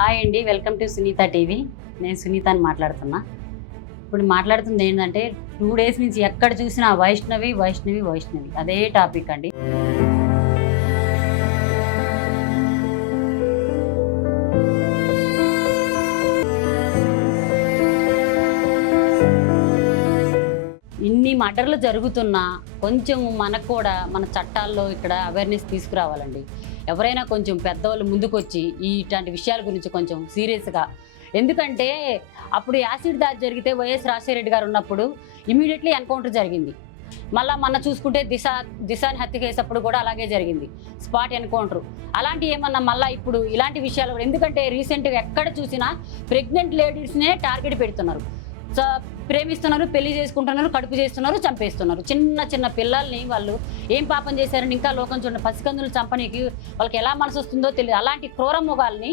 Hi అండి, welcome to Sunitha TV. నేను సునీతని మాట్లాడుతున్నా. ఇప్పుడు మాట్లాడుతుంది ఏంటంటే 2 days నుంచి ఎక్కడ చూసినా వైష్ణవి వైష్ణవి వైష్ణవి అదే టాపిక్ అండి. ఇన్ని మర్డర్లు జరుగుతున్నా కొంచెం మనకు కూడా మన చట్టాల్లో ఇక్కడ అవేర్నెస్ తీసుకురావాలండి. ఎవరైనా కొంచెం పెద్దవాళ్ళు ముందుకొచ్చి ఇట్లాంటి విషయాల గురించి కొంచెం సీరియస్గా, ఎందుకంటే అప్పుడు యాసిడ్ దాడి జరిగితే వైఎస్ రాజశేఖర గారు ఉన్నప్పుడు ఇమీడియట్లీ ఎన్కౌంటర్ జరిగింది. మళ్ళీ మొన్న చూసుకుంటే దిశాని హత్య కేసు అప్పుడు కూడా అలాగే జరిగింది, స్పాట్ ఎన్కౌంటర్. అలాంటి ఏమన్నా మళ్ళీ ఇప్పుడు ఇలాంటి విషయాలు కూడా, ఎందుకంటే రీసెంట్గా ఎక్కడ చూసినా ప్రెగ్నెంట్ లేడీస్నే టార్గెట్ పెడుతున్నారు. ప్రేమిస్తున్నారు, పెళ్లి చేసుకుంటున్నారు, కడుపు చేస్తున్నారు, చంపేస్తున్నారు. చిన్న చిన్న పిల్లల్ని వాళ్ళు ఏం పాపం చేశారని ఇంకా లోకం చూడండి. పసికందులు చంపనీకి వాళ్ళకి ఎలా మనసు వస్తుందో తెలియదు. అలాంటి క్రూర మొగాల్ని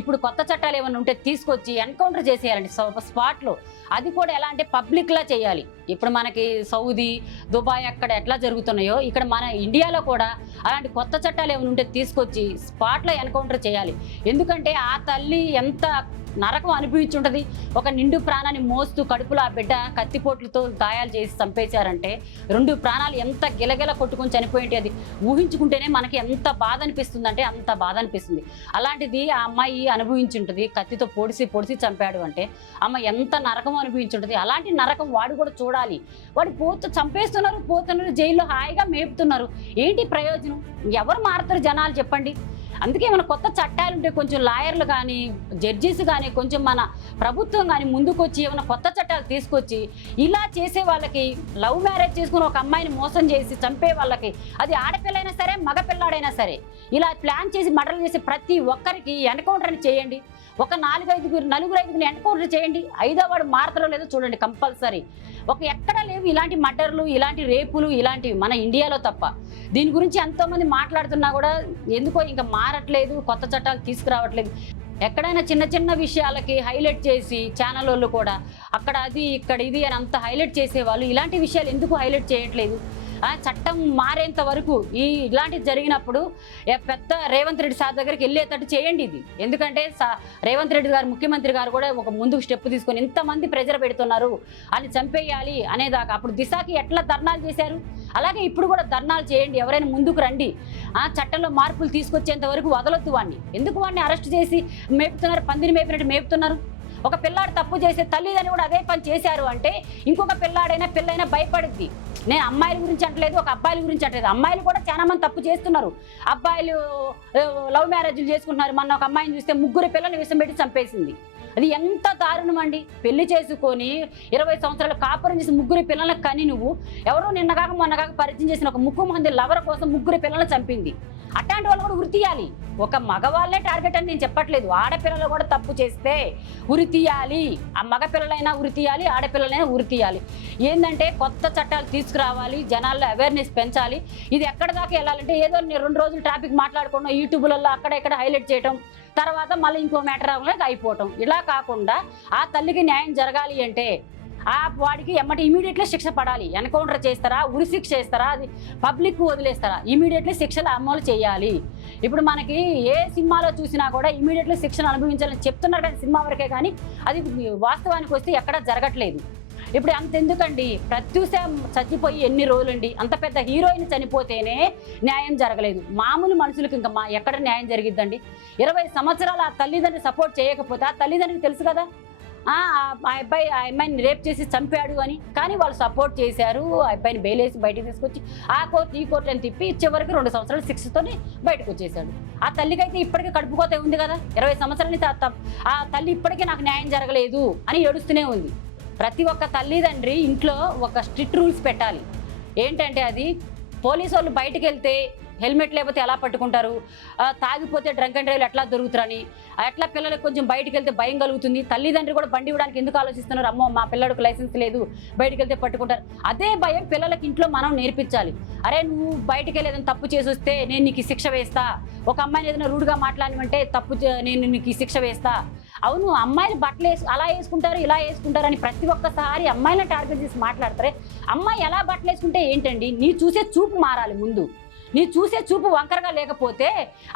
ఇప్పుడు కొత్త చట్టాలు ఏమైనా ఉంటే తీసుకొచ్చి ఎన్కౌంటర్ చేసేయాలండి స్పాట్లో. అది కూడా ఎలా అంటే పబ్లిక్లా చేయాలి. ఇప్పుడు మనకి సౌదీ, దుబాయ్ అక్కడ ఎట్లా జరుగుతున్నాయో ఇక్కడ మన ఇండియాలో కూడా అలాంటి కొత్త చట్టాలు ఏమైనా ఉంటే తీసుకొచ్చి స్పాట్లో ఎన్కౌంటర్ చేయాలి. ఎందుకంటే ఆ తల్లి ఎంత నరకం అనుభవించుంటుంది. ఒక నిండు ప్రాణాన్ని మోస్తూ కడుపులో ఆ బిడ్డ కత్తిపోట్లతో గాయాలు చేసి చంపేశారంటే 2 ప్రాణాలు ఎంత గిలగిల కొట్టుకొని చనిపోయింది. అది ఊహించుకుంటేనే మనకి ఎంత బాధ అనిపిస్తుంది అంటే అంత బాధ అనిపిస్తుంది. అలాంటిది ఆ అమ్మాయి అనుభవించుంటుంది. కత్తితో పొడిసి చంపాడు అంటే అమ్మ ఎంత నరకం అనుభవించుంటుంది. అలాంటి నరకం వాడు కూడా చూడాలి. వాడు పోతున్నారు జైల్లో హాయిగా మేపుతున్నారు. ఏంటి ప్రయోజనం? ఎవరు మారుతారు జనాలు చెప్పండి? అందుకే మన కొత్త చట్టాలు ఉంటే కొంచెం లాయర్లు కానీ జడ్జెస్ కానీ కొంచెం మన ప్రభుత్వం కానీ ముందుకొచ్చి ఏమైనా కొత్త చట్టాలు తీసుకొచ్చి ఇలా చేసే వాళ్ళకి, లవ్ మ్యారేజ్ చేసుకుని ఒక అమ్మాయిని మోసం చేసి చంపే వాళ్ళకి, అది ఆడపిల్లైనా సరే మగపిల్లాడైనా సరే, ఇలా ప్లాన్ చేసి మర్డర్లు చేసే ప్రతి ఒక్కరికి ఎన్కౌంటర్ని చేయండి. ఒక 4-5 ఎన్కౌంటర్ చేయండి. 5వ వాడు మారుతారో లేదో చూడండి కంపల్సరీ. ఎక్కడా లేవు ఇలాంటి మర్డర్లు, ఇలాంటి రేపులు, ఇలాంటివి మన ఇండియాలో తప్ప. దీని గురించి ఎంతోమంది మాట్లాడుతున్నా కూడా ఎందుకో ఇంకా మారట్లేదు, కొత్త చట్టాలు తీసుకురావట్లేదు. ఎక్కడైనా చిన్న చిన్న విషయాలకి హైలైట్ చేసి ఛానల్ వాళ్ళు కూడా అక్కడ అది ఇక్కడ ఇది అని అంత హైలైట్ చేసేవాళ్ళు ఇలాంటి విషయాలు ఎందుకు హైలైట్ చేయట్లేదు? చట్టం మారేంత వరకు ఇలాంటివి జరిగినప్పుడు పెద్ద రేవంత్ రెడ్డి సార్ దగ్గరికి వెళ్ళేటట్టు చేయండి ఇది. ఎందుకంటే రేవంత్ రెడ్డి గారు ముఖ్యమంత్రి గారు కూడా ఒక ముందుకు స్టెప్ తీసుకొని ఇంతమంది ప్రెజర్ పెడుతున్నారు అని చంపేయాలి అనేదాకా. అప్పుడు దిశకి ఎట్లా ధర్నాలు చేశారు, అలాగే ఇప్పుడు కూడా ధర్నాలు చేయండి. ఎవరైనా ముందుకు రండి. చట్టంలో మార్పులు తీసుకొచ్చేంత వరకు వదలొద్దు వాడిని. ఎందుకు వాడిని అరెస్ట్ చేసి మేపుతున్నారు? పందిని మేపినట్టు మేపుతున్నారు. ఒక పిల్లాడు తప్పు చేసే తల్లిదని కూడా అదే పని చేశారు అంటే ఇంకొక పిల్లైనా భయపడుద్ది. నేను అమ్మాయిల గురించి అంటలేదు, ఒక అబ్బాయిల గురించి అంటలేదు. అమ్మాయిలు కూడా చాలా మంది తప్పు చేస్తున్నారు. అబ్బాయిలు లవ్ మ్యారేజ్లు చేసుకుంటున్నారు. మొన్న ఒక అమ్మాయిని చూస్తే 3 పిల్లల్ని విషం పెట్టి చంపేసింది. అది ఎంత దారుణం అండి. పెళ్లి చేసుకొని 20 సంవత్సరాలు కాపురం చేసి 3 పిల్లలకు కని నువ్వు ఎవరో నిన్నగాక మొన్నగాక పరిచయం చేసిన ఒక ముఖ్యమంత్రి లవర్ కోసం 3 పిల్లలను చంపింది. అట్లాంటి వాళ్ళు కూడా ఉరి తీయాలి. ఒక మగవాళ్ళే టార్గెట్ అని నేను చెప్పట్లేదు. ఆడపిల్లలు కూడా తప్పు చేస్తే ఉరి తీయాలి. ఆ మగపిల్లలైనా ఉరి తీయాలి, ఆడపిల్లలైనా ఉరి తీయాలి. ఏంటంటే కొత్త చట్టాలు తీసుకురావాలి, జనాల్లో అవేర్నెస్ పెంచాలి. ఇది ఎక్కడ దాకా వెళ్ళాలంటే ఏదో 2 రోజులు టాపిక్ మాట్లాడుకోవడం, యూట్యూబ్లలో అక్కడ ఇక్కడ హైలైట్ చేయడం, తర్వాత మళ్ళీ ఇంకో మ్యాటర్ అవ్వడానికి అయిపోవటం. ఇలా కాకుండా ఆ తల్లికి న్యాయం జరగాలి అంటే వాడికి ఇమీడియట్లీ శిక్ష పడాలి. ఎన్కౌంటర్ చేస్తారా, ఉరి శిక్ష చేస్తారా, అది పబ్లిక్ వదిలేస్తారా? ఇమీడియట్లీ శిక్షలు అమలు చేయాలి. ఇప్పుడు మనకి ఏ సినిమాలో చూసినా కూడా ఇమీడియట్లీ శిక్షను అనుభవించాలని చెప్తున్నారు కానీ సినిమా వరకే, కానీ అది వాస్తవానికి వస్తే ఎక్కడా జరగట్లేదు. ఇప్పుడు అంత ఎందుకండి? ప్రత్యూష చచ్చిపోయి ఎన్ని రోజులండి? అంత పెద్ద హీరోయిన్ చనిపోతేనే న్యాయం జరగలేదు. మామూలు మనుషులకు ఇంకా ఎక్కడ న్యాయం జరిగిద్దండి? 20 సంవత్సరాలు ఆ తల్లిదండ్రులు సపోర్ట్ చేయకపోతే ఆ తల్లిదండ్రులకు తెలుసు కదా ఆ అమ్మాయిని రేప్ చేసి చంపాడు అని, కానీ వాళ్ళు సపోర్ట్ చేశారు. ఆ అబ్బాయిని బెయిలేసి బయటకు తీసుకొచ్చి ఆ కోర్టు ఈ కోర్టు అని తిప్పి చివరికి 2 సంవత్సరాల శిక్షతోనే బయటకు వచ్చేసాడు. ఆ తల్లికైతే ఇప్పటికీ కడుపుకోతే ఉంది కదా. 20 సంవత్సరాల నుంచి ఆ తల్లి ఇప్పటికీ నాకు న్యాయం జరగలేదు అని ఏడుస్తూనే ఉంది. ప్రతి ఒక్క తల్లిదండ్రి ఇంట్లో ఒక స్ట్రిక్ట్ రూల్స్ పెట్టాలి. ఏంటంటే అది పోలీసు వాళ్ళు బయటకు వెళ్తే హెల్మెట్ లేకపోతే ఎలా పట్టుకుంటారు, తాగిపోతే డ్రంక్ అండ్ డ్రైవ్ ఎట్లా దొరుకుతారని, అట్లా పిల్లలకు కొంచెం బయటకు వెళ్తే భయం కలుగుతుంది. తల్లిదండ్రులు కూడా బండి ఇవ్వడానికి ఎందుకు ఆలోచిస్తున్నారు? అమ్మో మా పిల్లడికి లైసెన్స్ లేదు, బయటకు వెళ్తే పట్టుకుంటారు. అదే భయం పిల్లలకి ఇంట్లో మనం నేర్పించాలి. అరే నువ్వు బయటకు వెళ్ళి ఏదైనా తప్పు చేసి వస్తే నేను నీకు శిక్ష వేస్తా. ఒక అమ్మాయిని ఏదైనా రూడ్గా మాట్లాడమంటే నేను నీకు శిక్ష వేస్తా. అవును, అమ్మాయిలు బట్టలు అలా వేసుకుంటారు ఇలా వేసుకుంటారు అని ప్రతి ఒక్కసారి అమ్మాయిలను టార్గెట్ చేసి మాట్లాడతారే. అమ్మాయి ఎలా బట్టలు వేసుకుంటే ఏంటండి? నీ చూసే చూపు మారాలి ముందు. నీ చూసే చూపు వంకరగా లేకపోతే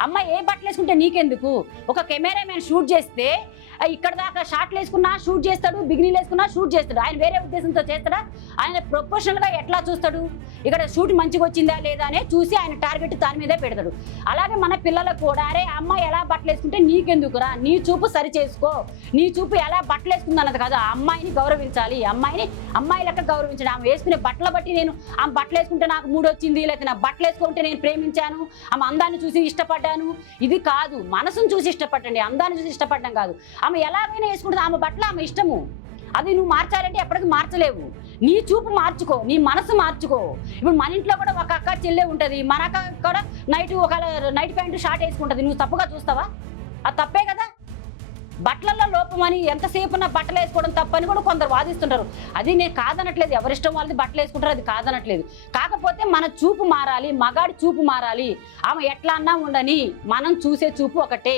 అమ్మాయి ఏ బట్టలు వేసుకుంటే నీకెందుకు? ఒక కెమెరామెన్ షూట్ చేస్తే ఇక్కడ దాకా షార్ట్లు వేసుకున్నా షూట్ చేస్తాడు, బిగినీలు వేసుకున్నా షూట్ చేస్తాడు. ఆయన వేరే ఉద్దేశంతో చేస్తాడా? ఆయన ప్రొఫెషనల్గా ఎట్లా చూస్తాడు? ఇక్కడ షూట్ మంచిగా వచ్చిందా లేదా అనే చూసి ఆయన టార్గెట్ దాని మీదే పెడతాడు. అలాగే మన పిల్లలకు కూడా అరే అమ్మాయి ఎలా బట్టలు వేసుకుంటే నీకెందుకురా, నీ చూపు సరి చేసుకో, నీ చూపు ఎలా బట్టలు వేసుకుంది అన్నది కాదు. ఆ అమ్మాయిని గౌరవించాలి, అమ్మాయి లెక్క గౌరవించాలి. ఆమె వేసుకునే బట్టల బట్టి నేను ఆమె బట్టలు వేసుకుంటే నాకు మూడు వచ్చింది, లేకపోతే నా బట్టలు వేసుకుంటే నేను ప్రేమించాను, ఆమె అందాన్ని చూసి ఇష్టపడ్డాను, ఇది కాదు. మనసును చూసి ఇష్టపడండి, అందాన్ని చూసి ఇష్టపడడం కాదు. ఆమె ఎలాగైనా వేసుకుంటుంది, ఆమె బట్టలు ఆమె ఇష్టము. అది నువ్వు మార్చాలంటే ఎప్పటికీ మార్చలేవు. నీ చూపు మార్చుకో, నీ మనసు మార్చుకో. ఇప్పుడు మన ఇంట్లో కూడా ఒక అక్క చెల్లె ఉంటుంది, మన అక్క కూడా నైట్ ప్యాంటు షార్ట్ వేసుకుంటుంది. నువ్వు తప్పుగా చూస్తావా? అది తప్పే కదా. బట్టలలో లోపమని ఎంతసేపు నా బట్టలు వేసుకోవడం తప్పని కూడా కొందరు వాదిస్తుంటారు. అది నేను కాదనట్లేదు, ఎవరిష్టం వాళ్ళది బట్టలు వేసుకుంటారు, అది కాదనట్లేదు. కాకపోతే మన చూపు మారాలి, మగాడి చూపు మారాలి. ఆమె ఎట్లా అన్నా ఉండని, మనం చూసే చూపు ఒకటే.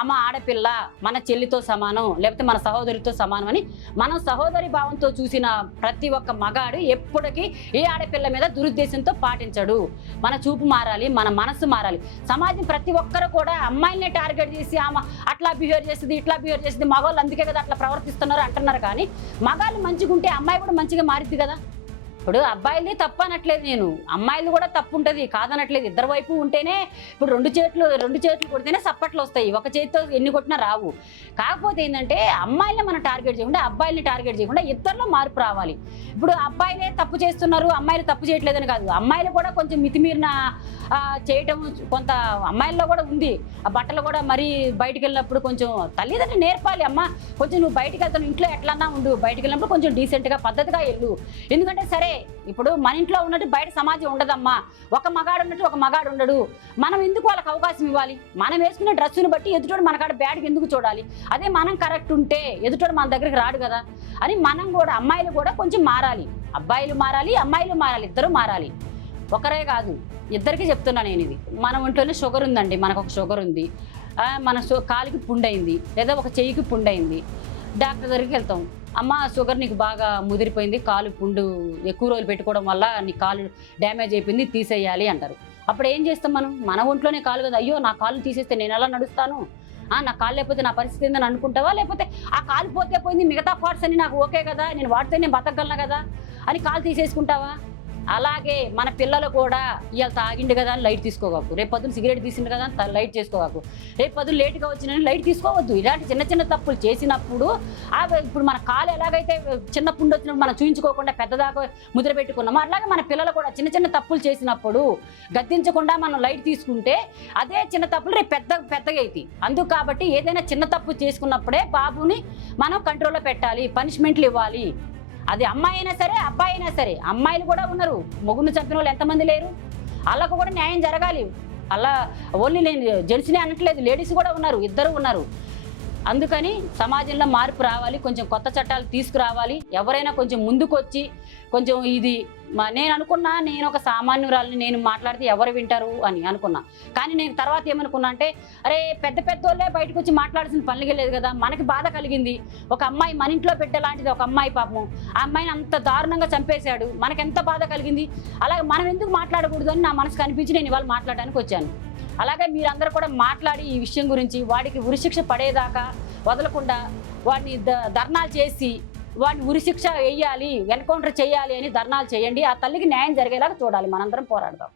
ఆమె ఆడపిల్ల, మన చెల్లితో సమానం, లేకపోతే మన సహోదరితో సమానం అని మనం సహోదరి భావంతో చూసిన ప్రతి ఒక్క మగాడు ఎప్పటికీ ఏ ఆడపిల్ల మీద దురుద్దేశంతో పాటించడు. మన చూపు మారాలి, మన మనసు మారాలి. సమాజం ప్రతి ఒక్కరు కూడా అమ్మాయిల్ని టార్గెట్ చేసి ఆమె అట్లా బిహేవ్ చేస్తుంది, ఇట్లా బిహేవ్ చేసింది, మగవాళ్ళు అందుకే కదా అట్లా ప్రవర్తిస్తున్నారు అంటున్నారు. కానీ మగాళ్ళు మంచిగా ఉంటే అమ్మాయి కూడా మంచిగా మారిద్ది కదా. ఇప్పుడు అబ్బాయిలది తప్పు అనట్లేదు నేను, అమ్మాయిలు కూడా తప్పు ఉంటుంది కాదనట్లేదు. ఇద్దరు వైపు ఉంటేనే ఇప్పుడు రెండు చేతులు కొడితేనే సప్పట్లు వస్తాయి, ఒక చేతితో ఎన్ని కొట్టినా రావు. కాకపోతే ఏంటంటే అమ్మాయిల్ని మనం టార్గెట్ చేయకుండా, అబ్బాయిల్ని టార్గెట్ చేయకుండా ఇద్దరిలో మార్పు రావాలి. ఇప్పుడు అబ్బాయిలే తప్పు చేస్తున్నారు, అమ్మాయిలు తప్పు చేయట్లేదని కాదు. అమ్మాయిలు కూడా కొంచెం మితిమీరిన చేయటం కొంత అమ్మాయిల్లో కూడా ఉంది. ఆ బట్టలు కూడా మరీ బయటికి వెళ్ళినప్పుడు కొంచెం తల్లిదండ్రులు నేర్పాలి. అమ్మ కొంచెం నువ్వు బయటికి వెళ్తాను, ఇంట్లో ఎట్లన్నా ఉండు, బయటికి వెళ్ళినప్పుడు కొంచెం డీసెంట్గా పద్ధతిగా వెళ్ళు. ఎందుకంటే సరే ఇప్పుడు మన ఇంట్లో ఉన్నట్టు బయట సమాజం ఉండదమ్మా. ఒక మగాడు ఉన్నట్టు ఒక మగాడు ఉండడు. మనం ఎందుకు వాళ్ళకి అవకాశం ఇవ్వాలి? మనం వేసుకునే డ్రెస్సును బట్టి ఎదుటోడు మనకాడ బ్యాడ్కి ఎందుకు చూడాలి? అదే మనం కరెక్ట్ ఉంటే ఎదుటోడు మన దగ్గరికి రాడు కదా అని మనం కూడా, అమ్మాయిలు కూడా కొంచెం మారాలి. అబ్బాయిలు మారాలి, అమ్మాయిలు మారాలి, ఇద్దరు మారాలి. ఒకరే కాదు, ఇద్దరికి చెప్తున్నా నేను. ఇది మన ఒంట్లోనే షుగర్ ఉందండి, మనకు ఒక షుగర్ ఉంది, మన కాలికి పుండైంది లేదా ఒక చెయ్యికి పుండైంది, డాక్టర్ దగ్గరికి వెళ్తాం. అమ్మ షుగర్ నీకు బాగా ముదిరిపోయింది, కాలు పుండు ఎక్కువ రోజులు పెట్టుకోవడం వల్ల నీ కాలు డ్యామేజ్ అయిపోయింది, తీసేయాలి అంటారు. అప్పుడు ఏం చేస్తాం మనం? మన ఒంట్లోనే కాలు కదా, అయ్యో నా కాలు తీసేస్తే నేను ఎలా నడుస్తాను, నా కాలు లేకపోతే నా పరిస్థితి ఏందని అనుకుంటావా? లేకపోతే ఆ కాలు పోతే పోయింది, మిగతా పార్ట్స్ అన్ని నాకు ఓకే కదా, నేను వాడితే నేను బతకగలను కదా అని కాలు తీసేసుకుంటావా? అలాగే మన పిల్లలు కూడా ఇవాళ తాగిండు కదా అని లైట్ తీసుకోవచ్చు, రేపు పొద్దున్న సిగరెట్ తీసిండు కదా అని లైట్ చేసుకోవచ్చు, రేపు పొద్దున్న లేట్గా వచ్చిందని లైట్ తీసుకోవద్దు. ఇలాంటి చిన్న చిన్న తప్పులు చేసినప్పుడు ఇప్పుడు మన కాలు ఎలాగైతే చిన్న పుండు వచ్చినప్పుడు మనం చూయించుకోకుండా పెద్దదాకా ముద్ర పెట్టుకున్నామో అట్లాగే మన పిల్లలు కూడా చిన్న చిన్న తప్పులు చేసినప్పుడు గద్దించకుండా మనం లైట్ తీసుకుంటే అదే చిన్న తప్పులు రేపు పెద్దగా అవుతాయి. అందుకు కాబట్టి ఏదైనా చిన్న తప్పు చేసుకున్నప్పుడే బాబుని మనం కంట్రోల్లో పెట్టాలి, పనిష్మెంట్లు ఇవ్వాలి. అది అమ్మాయి అయినా సరే అబ్బాయి అయినా సరే. అమ్మాయిలు కూడా ఉన్నారు, మొగుడిని చంపిన వాళ్ళు ఎంతమంది లేరు, వాళ్ళకు కూడా న్యాయం జరగాలి. అలా ఓన్లీ నేను జెంట్స్నే అనట్లేదు, లేడీస్ కూడా ఉన్నారు, ఇద్దరు ఉన్నారు. అందుకని సమాజంలో మార్పు రావాలి, కొంచెం కొత్త చట్టాలు తీసుకురావాలి. ఎవరైనా కొంచెం ముందుకొచ్చి కొంచెం ఇది నేను అనుకున్నా, నేను ఒక సామాన్యురాలని, నేను మాట్లాడితే ఎవరు వింటారు అని అనుకున్నా. కానీ నేను తర్వాత ఏమనుకున్నా అంటే అరే పెద్దోళ్ళే బయటకు వచ్చి మాట్లాడాల్సిన పనులు లేదు కదా. మనకి బాధ కలిగింది, ఒక అమ్మాయి మన ఇంట్లో పెట్టలాంటిది ఒక అమ్మాయి, పాపం ఆ అమ్మాయిని అంత దారుణంగా చంపేశాడు, మనకెంత బాధ కలిగింది. అలాగే మనం ఎందుకు మాట్లాడకూడదు అని నా మనసుకు అనిపించి నేను ఇవాళ మాట్లాడడానికి వచ్చాను. అలాగే మీరందరూ కూడా మాట్లాడి ఈ విషయం గురించి వాడికి ఉరిశిక్ష పడేదాకా వదలకుండా వాడిని ధర్నాలు చేసి వాడిని ఉరిశిక్ష వేయాలి, ఎన్కౌంటర్ చేయాలి అని ధర్నాలు చేయండి. ఆ తల్లికి న్యాయం జరిగేలాగా చూడాలి, మనందరం పోరాడదాం.